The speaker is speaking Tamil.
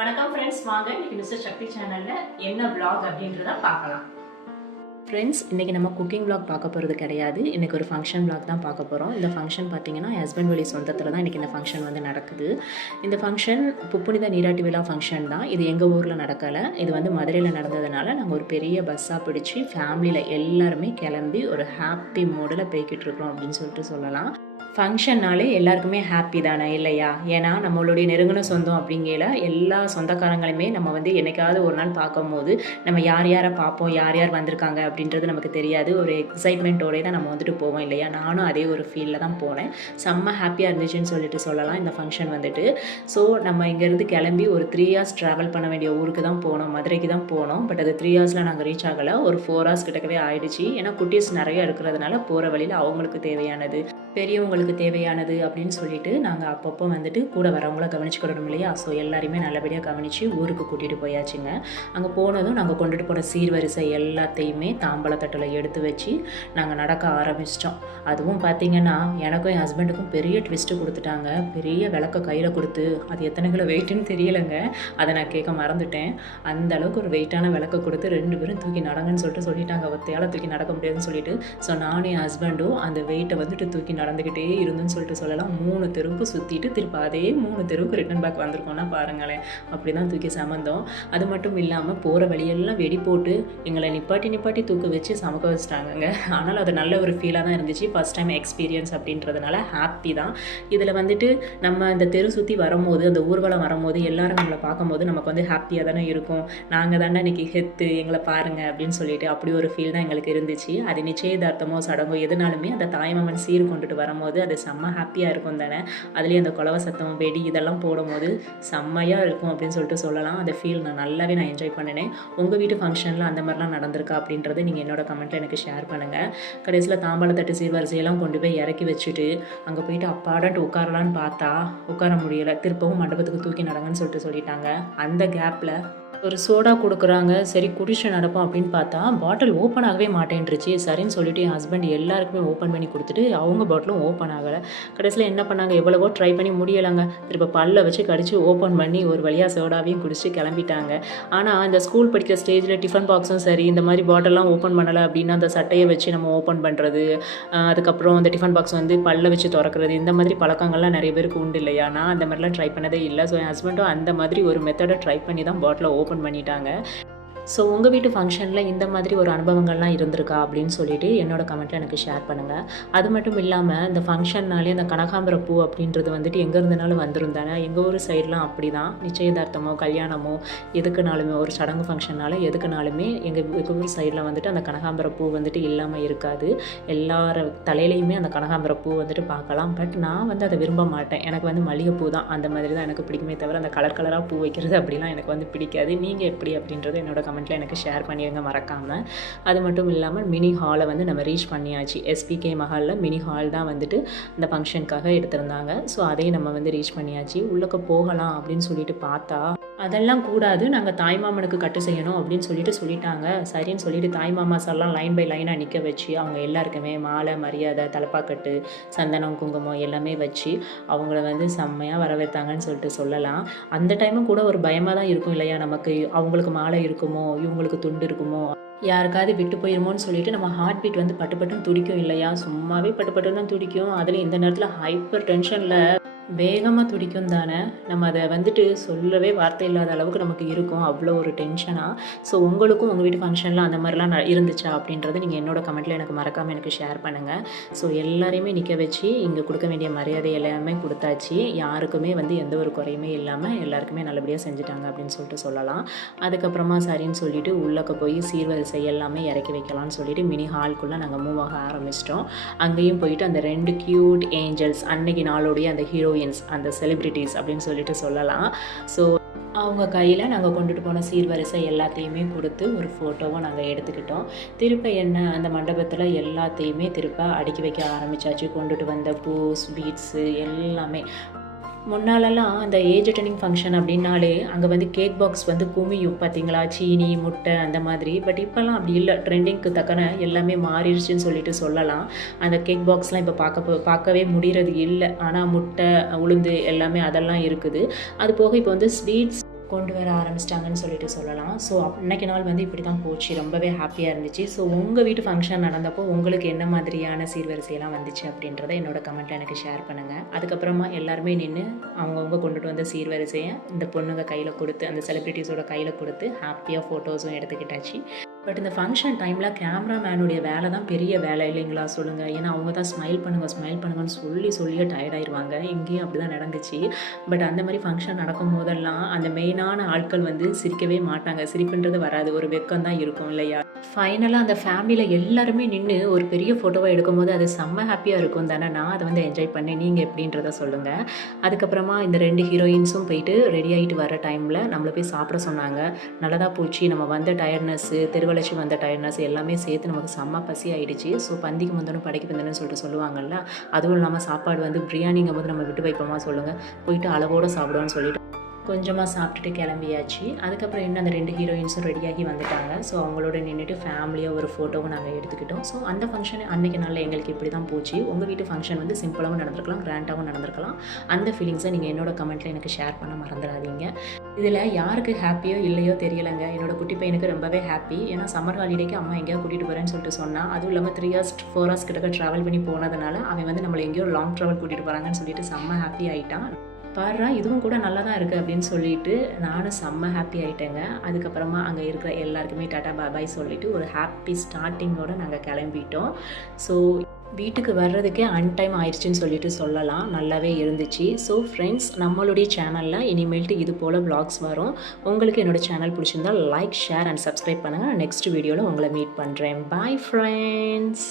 வணக்கம் ஃப்ரெண்ட்ஸ், வாங்க இன்னைக்கு மிஸ்டர் சக்தி சேனல்ல என்ன vlog அப்படின்றத பார்க்கலாம். ஃப்ரெண்ட்ஸ், இன்றைக்கி நம்ம குக்கிங் vlog பார்க்க போகிறது கிடையாது. இன்றைக்கி ஒரு ஃபங்க்ஷன் vlog தான் பார்க்க போகிறோம். இந்த ஃபங்க்ஷன் பார்த்திங்கன்னா ஹஸ்பண்ட் வழி சொந்தத்தில் தான் இன்றைக்கி இந்த ஃபங்க்ஷன் வந்து நடக்குது. இந்த ஃபங்க்ஷன் புப்புனித நீராட்டி விழா ஃபங்க்ஷன் தான். இது எங்கள் ஊரில் நடக்கலை. இது வந்து மதுரையில் நடந்ததுனால நாங்கள் ஒரு பெரிய பஸ்ஸாக பிடிச்சி ஃபேமிலியில் எல்லாருமே கிளம்பி ஒரு ஹாப்பி மூடில் போய்கிட்டு இருக்கிறோம் அப்படின்னு சொல்லிட்டு சொல்லலாம். ஃபங்க்ஷன்னாலே எல்லாருக்குமே ஹாப்பி தானே இல்லையா? ஏன்னா நம்மளுடைய நெருங்கின சொந்தம் அப்படிங்கிற எல்லா சொந்தக்காரங்களையுமே நம்ம வந்து என்னைக்காவது ஒரு நாள் பார்க்கும்போது நம்ம யார் யாரை பார்ப்போம், யார் யார் வந்திருக்காங்க அப்படின்றது நமக்கு தெரியாது. ஒரு எக்ஸைட்மெண்ட்டோடய தான் நம்ம வந்துட்டு போவோம் இல்லையா? நானும் அதே ஒரு ஃபீலில் தான் போனேன். செம்ம ஹாப்பியாக இருந்துச்சுன்னு சொல்லிட்டு சொல்லலாம் இந்த ஃபங்க்ஷன் வந்துட்டு. ஸோ நம்ம இங்கேருந்து கிளம்பி ஒரு 3 hours ட்ராவல் பண்ண வேண்டிய ஊருக்கு தான் போனோம், மதுரைக்கு தான் போனோம். பட் அது 3 hours நாங்கள் ரீச் ஆகலை. ஒரு 4 hours கிட்டக்கவே ஆயிடுச்சு. ஏன்னா குட்டீஸ் நிறைய இருக்கிறதுனால போகிற வழியில் அவங்களுக்கு தேவையானது, பெரியவங்களுக்கு தேவையானது அப்படின்னு சொல்லிட்டு நாங்கள் அப்பப்போ வந்துட்டு கூட வரவங்கள கவனிச்சுக்கிடணும் இல்லையா? ஸோ எல்லாரையுமே நல்லபடியாக கவனித்து ஊருக்கு கூட்டிகிட்டு போயாச்சுங்க. அங்கே போனதும் நாங்கள் கொண்டுட்டு போன சீர்வரிசை எல்லாத்தையுமே தாம்பழத்தட்டில் எடுத்து வச்சு நாங்கள் நடக்க ஆரம்பிச்சிட்டோம். அதுவும் பார்த்திங்கன்னா எனக்கும் என் ஹஸ்பண்டுக்கும் பெரிய ட்விஸ்ட்டு கொடுத்துட்டாங்க. பெரிய விளக்க கையில் கொடுத்து, அது எத்தனை கிலோ வெயிட்டுன்னு தெரியலைங்க, அதை நான் கேட்க மறந்துட்டேன். அந்த அளவுக்கு ஒரு வெயிட்டான விளக்க கொடுத்து 2 பேரும் தூக்கி நடங்கன்னு சொல்லிட்டாங்க. ஒத்தையால் தூக்கி நடக்க முடியாதுன்னு சொல்லிட்டு. ஸோ நானும் என் ஹஸ்பண்டும் அந்த வெயிட்டை வந்துட்டு தூக்கி நடந்துக்கிட்டே இருந்துன்னு சொல்லிட்டு சொல்லலாம். 3 தெருவுக்கு சுற்றிட்டு திருப்ப அதே 3 தெருவுக்கு ரிட்டன் பேக் வந்திருக்கோன்னா பாருங்களேன். அப்படி தான் தூக்கி சமந்தோம். அது மட்டும் இல்லாமல் போகிற வழியெல்லாம் வெடி போட்டு எங்களை நிப்பாட்டி தூக்க வச்சு சமக்க வச்சுட்டாங்கங்க. ஆனால் அது நல்ல ஒரு ஃபீலாக தான் இருந்துச்சு. ஃபஸ்ட் டைம் எக்ஸ்பீரியன்ஸ் அப்படின்றதுனால ஹாப்பி தான். இதில் வந்துட்டு நம்ம இந்த தெரு சுற்றி வரும்போது, அந்த ஊர்வலம் வரும்போது எல்லாரும் நம்மளை பார்க்கும்போது நமக்கு வந்து ஹாப்பியாக தானே இருக்கும். நாங்கள் தானே இன்றைக்கி ஹெத்து, எங்களை பாருங்கள் அப்படின்னு சொல்லிட்டு அப்படி ஒரு ஃபீல் தான் எங்களுக்கு இருந்துச்சு. அது நிச்சயதார்த்தமோ சடங்கோ எதுனாலுமே அந்த தாய்மாமன் சீர் கொண்டுட்டு வரும்போது அது செம்ம ஹாப்பியாக இருக்கும் தானே. அதுலேயும் அந்த குலவ சத்தம், வெடி இதெல்லாம் போடும்போது செம்மையாக இருக்கும் அப்படின்னு சொல்லிட்டு சொல்லலாம். அந்த ஃபீல் நல்லாவே என்ஜாய் பண்ணினேன். உங்கள் வீட்டு ஃபங்க்ஷனில் அந்த மாதிரிலாம் நடந்திருக்கா அப்படின்றது நீங்கள் என்னோட கமெண்ட்டில் எனக்கு ஷேர் பண்ணுங்கள். கடைசியில் தாம்பாளத்தட்டு சீர்வரிசையெல்லாம் கொண்டு போய் இறக்கி வச்சுட்டு அங்கே போயிட்டு அப்பாடான்ட்டு உட்காரலான்னு பார்த்தா உட்கார முடியலை. திருப்பவும் மண்டபத்துக்கு தூக்கி நடங்கன்னு சொல்லிட்டாங்க. அந்த கேப்பில் ஒரு சோடா கொடுக்குறாங்க. சரி குடிச்சு நடப்போம் அப்படின்னு பார்த்தா பாட்டில் ஓப்பன் ஆகவே மாட்டேன்ருச்சு. சரின்னு சொல்லிட்டு என் ஹஸ்பண்ட் எல்லாருக்குமே ஓப்பன் பண்ணி கொடுத்துட்டு அவங்க பாட்டிலும் ஓப்பன் ஆகலை. கடைசியில் என்ன பண்ணாங்க, எவ்வளவோ ட்ரை பண்ணி முடியலைங்க. திரும்ப பல்ல வச்சு கடிச்சு ஓப்பன் பண்ணி ஒரு வழியாக சோடாவையும் குடிச்சு கிளம்பிட்டாங்க. ஆனால் இந்த ஸ்கூல் படிக்கிற ஸ்டேஜில் டிஃபன் பாக்ஸும் சரி, இந்த மாதிரி பாட்டில்லாம் ஓப்பன் பண்ணலை அப்படின்னா அந்த சட்டையை வச்சு நம்ம ஓப்பன் பண்ணுறது, அதுக்கப்புறம் அந்த டிஃபன் பாக்ஸ் வந்து பல்ல வச்சு திறக்கிறது, இந்த மாதிரி பழக்கங்கள்லாம் நிறைய பேருக்கு உண்டு இல்லையா? நான் அந்த மாதிரிலாம் ட்ரை பண்ணதே இல்லை. ஸோ என் ஹஸ்பண்டும் அந்த மாதிரி ஒரு மெத்தடை ட்ரை பண்ணி தான் பாட்டிலை ஓப்பன் பண்ணிட்டாங்க. ஸோ உங்கள் வீட்டு ஃபங்க்ஷனில் இந்த மாதிரி ஒரு அனுபவங்கள்லாம் இருந்திருக்கா அப்படின்னு சொல்லிட்டு என்னோட கமெண்ட்டில் எனக்கு ஷேர் பண்ணுங்கள். அது மட்டும் இல்லாமல் இந்த ஃபங்க்ஷன்னாலே இந்த கனகாம்பர பூ அப்படின்றது வந்துட்டு எங்கே இருந்தனாலும் வந்திருந்தானே. எங்கள் ஊர் சைட்லாம் அப்படி தான். நிச்சயதார்த்தமோ கல்யாணமோ எதுக்குனாலுமே ஒரு சடங்கு ஃபங்க்ஷனால் எதுக்குனாலுமே எங்கள் ஊர் சைடில் வந்துட்டு அந்த கனகாம்பர பூ வந்துட்டு இல்லாமல் இருக்காது. எல்லார தலையிலையுமே அந்த கனகாம்பர பூ வந்துட்டு பார்க்கலாம். பட் நான் வந்து அதை விரும்ப மாட்டேன். எனக்கு வந்து மல்லிகைப்பூ தான் அந்த மாதிரி தான் எனக்கு பிடிக்குமே தவிர அந்த கலராக பூ வைக்கிறது அப்படிலாம் எனக்கு வந்து பிடிக்காது. நீங்கள் எப்படி அப்படின்றது என்னோட கமெண்ட்டில் எனக்கு ஷேர் பண்ணிடுங்க மறக்காமல். அது மட்டும் இல்லாமல் மினி ஹாலை வந்து நம்ம ரீச் பண்ணியாச்சு. SPK மஹாலில் மினி ஹால் தான் வந்துட்டு இந்த ஃபங்க்ஷனுக்காக எடுத்திருந்தாங்க. ஸோ அதையும் நம்ம வந்து ரீச் பண்ணியாச்சு. உள்ளக்க போகலாம் அப்படின்னு சொல்லிட்டு பார்த்தா அதெல்லாம் கூடாது, நாங்கள் தாய்மாமனுக்கு கட்டு செய்யணும் அப்படின்னு சொல்லிட்டாங்க. சரின்னு சொல்லிட்டு தாய்மாமாஸ் எல்லாம் லைன் பை லைனாக நிற்க வச்சு அவங்க எல்லாருக்குமே மாலை, மரியாதை, தலப்பாக்கட்டு, சந்தனம், குங்குமம் எல்லாமே வச்சு அவங்கள வந்து செம்மையாக வரவேற்றாங்கன்னு சொல்லிட்டு சொல்லலாம். அந்த டைமும் கூட ஒரு பயமாக தான் இருக்கும் இல்லையா நமக்கு, அவங்களுக்கு மாலை இருக்குமோ, இவங்களுக்கு துண்டு இருக்குமோ, யாருக்காவது விட்டு போயிருமோன்னு சொல்லிட்டு நம்ம ஹார்ட் பீட் வந்து பட்டுன்னு துடிக்கும் இல்லையா? சும்மாவே பட்டுன்னு தான் துடிக்கும். அதில் இந்த நேரத்தில் ஹைப்பர் டென்ஷனில் வேகமாக துடிக்கும் தானே. நம்ம அதை வந்துட்டு சொல்லவே வார்த்தை இல்லாத அளவுக்கு நமக்கு இருக்கும், அவ்வளோ ஒரு டென்ஷனாக. ஸோ உங்களுக்கும் உங்கள் வீட்டு ஃபங்க்ஷனில் அந்த மாதிரிலாம் இருந்துச்சா அப்படின்றத நீங்கள் என்னோட கமெண்ட்டில் எனக்கு மறக்காமல் எனக்கு ஷேர் பண்ணுங்கள். ஸோ எல்லாரையுமே நிற்க வச்சு இங்கே கொடுக்க வேண்டிய மரியாதை எல்லாமே கொடுத்தாச்சு. யாருக்குமே வந்து எந்த ஒரு குறையுமே இல்லாமல் எல்லாருக்குமே நல்லபடியாக செஞ்சுட்டாங்க அப்படின்னு சொல்லிட்டு சொல்லலாம். அதுக்கப்புறமா சரின்னு சொல்லிட்டு உள்ளக்க போய் சீர்வரிசை எல்லாமே இறக்கி வைக்கலாம்னு சொல்லிட்டு மினி ஹால்குள்ளே நாங்கள் மூவ் ஆக ஆரம்பிச்சிட்டோம். அங்கேயும் போயிட்டு அந்த 2 க்யூட் ஏஞ்சல்ஸ், அன்னைக்கு நாளோடைய அந்த ஹீரோயின்ஸ், அந்த செலிப்ரிட்டிஸ் அப்படின்னு சொல்லிட்டு சொல்லலாம். ஸோ அவங்க கையில் நாங்கள் கொண்டுட்டு போன சீர்வரிசை எல்லாத்தையுமே கொடுத்து ஒரு ஃபோட்டோவும் நாங்கள் எடுத்துக்கிட்டோம். திருப்ப என்ன அந்த மண்டபத்தில் எல்லாத்தையுமே திருப்ப அடுக்கி வைக்க ஆரம்பித்தாச்சு. கொண்டுட்டு வந்த பூ, ஸ்வீட்ஸு எல்லாமே. முன்னாலெல்லாம் அந்த ஏஜ் அட்டெண்டிங் ஃபங்க்ஷன் அப்படின்னாலே அங்கே வந்து கேக் பாக்ஸ் வந்து குமியும் பார்த்தீங்களா, சீனி, முட்டை அந்த மாதிரி. பட் இப்போல்லாம் அப்படி இல்லை. ட்ரெண்டிங்க்கு தக்கன எல்லாமே மாறிடுச்சுன்னு சொல்லிட்டு சொல்லலாம். அந்த கேக் பாக்ஸ்லாம் இப்போ பார்க்கவே முடிகிறது இல்லை. ஆனால் முட்டை, உளுந்து எல்லாமே அதெல்லாம் இருக்குது. அது போக இப்போ வந்து ஸ்வீட்ஸ் கொண்டு வர ஆரம்பிச்சிட்டாங்கன்னு சொல்லிட்டு சொல்லலாம். ஸோ அன்றைக்கி நாள் வந்து இப்படி தான் போச்சு. ரொம்பவே ஹாப்பியாக இருந்துச்சு. ஸோ உங்கள் வீட்டு ஃபங்க்ஷன் நடந்தப்போ உங்களுக்கு என்ன மாதிரியான சீர்வரிசையெல்லாம் வந்துச்சு அப்படின்றத என்னோட கமெண்ட்டில் எனக்கு ஷேர் பண்ணுங்கள். அதுக்கப்புறமா எல்லாருமே நின்று அவங்கவுங்க கொண்டுட்டு வந்த சீர்வரிசையை இந்த பொண்ணுங்க கையில் கொடுத்து அந்த செலிப்ரிட்டிஸோட கையில் கொடுத்து ஹாப்பியாக ஃபோட்டோஸும் எடுத்துக்கிட்டாச்சு. பட் இந்த ஃபங்க்ஷன் டைமில் கேமராமேனுடைய வேலை தான் பெரிய வேலை இல்லைங்களா சொல்லுங்கள். ஏன்னா அவங்க தான் ஸ்மைல் பண்ணுங்கன்னு சொல்லியே டயர்டாயிருவாங்க. இங்கேயும் அப்படி தான் நடந்துச்சு. பட் அந்த மாதிரி ஃபங்க்ஷன் நடக்கும் போதெல்லாம் அந்த மெயினான ஆட்கள் வந்து சிரிக்கவே மாட்டாங்க. சிரிப்புன்றது வராது, ஒரு வெக்கம் தான் இருக்கும் இல்லையா. ஃபைனலாக அந்த ஃபேமிலியில் எல்லாருமே நின்று ஒரு பெரிய ஃபோட்டோவை எடுக்கும்போது அது செம்ம ஹாப்பியாக இருக்கும் தானே. நான் அதை வந்து என்ஜாய் பண்ணேன். நீங்கள் எப்படின்றத சொல்லுங்கள். அதுக்கப்புறமா இந்த 2 ஹீரோயின்ஸும் போயிட்டு ரெடி ஆகிட்டு வர டைமில் நம்மளை போய் சாப்பிட சொன்னாங்க. நல்லதாக போச்சு. நம்ம வந்த டயர்ட்னஸ்ஸு தெருவழைச்சி வந்த டயர்ட்னஸ் எல்லாமே சேர்த்து நமக்கு செம்ம பசி ஆகிடுச்சு. ஸோ பந்திக்கு முந்தனும் படைக்கு பிந்தனும் சொல்லிட்டு சொல்லுவாங்கள்ல. அதுவும் இல்லாமல் சாப்பாடு வந்து பிரியாணிங்கும் போது நம்ம விட்டு வைப்போமா சொல்லுங்கள். போயிட்டு அளவோடு சாப்பிடுவோன்னு சொல்லிட்டு கொஞ்சமாக சாப்பிட்டுட்டு கிளம்பியாச்சு. அதுக்கப்புறம் இன்னும் அந்த 2 ஹீரோயின்ஸும் ரெடியாகி வந்துட்டாங்க. ஸோ அவங்களோட நின்றுட்டு ஃபேமிலியாக ஒரு ஃபோட்டோவும் நாங்கள் எடுத்துக்கிட்டோம். ஸோ அந்த ஃபங்க்ஷன் அன்றைக்கி நாளில் எங்களுக்கு இப்படி தான் போச்சு. உங்கள் வீட்டு ஃபங்க்ஷன் வந்து சிம்பிளாகவும் நடந்திருக்கலாம், கிராண்டாகவும் நடந்திருக்கலாம். அந்த ஃபீலிங்ஸை நீங்கள் என்னோட கமெண்ட்டில் எனக்கு ஷேர் பண்ண மறந்துடாதீங்க. இதில் யாருக்கு ஹாப்பியோ இல்லையோ தெரியலைங்க. என்னோட குட்டி பையனுக்கு ரொம்பவே ஹாப்பி. ஏன்னா சம்மர் ஹாலிடேக்கு அம்மா எங்கேயோ கூட்டிகிட்டு போகிறேன்னு சொல்லிட்டு சொன்னால், அதுவும் இல்லாமல் 3 hours 4 hours கிட்ட ட்ராவல் பண்ணி போனதுனால அவன் வந்து நம்மளை எங்கேயோ லாங் ட்ராவல் கூட்டிகிட்டு போகிறாங்கன்னு சொல்லிட்டு செம்ம ஹாப்பி ஆகிட்டான். பாடுறா இதுவும் கூட நல்லா தான் இருக்குது அப்படின்னு சொல்லிட்டு நானும் செம்ம ஹாப்பி ஆகிட்டேங்க. அதுக்கப்புறமா அங்கே இருக்கிற எல்லாருக்குமே டாட்டா பாய் சொல்லிவிட்டு ஒரு ஹாப்பி ஸ்டார்டிங்கோடு நாங்கள் கிளம்பிட்டோம். ஸோ வீட்டுக்கு வர்றதுக்கே அன்டைம் ஆயிடுச்சுன்னு சொல்லிட்டு சொல்லலாம். நல்லாவே இருந்துச்சு. ஸோ ஃப்ரெண்ட்ஸ், நம்மளுடைய சேனலில் இனிமேல்ட்டு இது போல் vlogs வரும். உங்களுக்கு என்னோடய சேனல் பிடிச்சிருந்தால் லைக், ஷேர் அண்ட் சப்ஸ்கிரைப் பண்ணுங்கள். நெக்ஸ்ட் வீடியோவில் உங்களை மீட் பண்ணுறேன். Bye friends.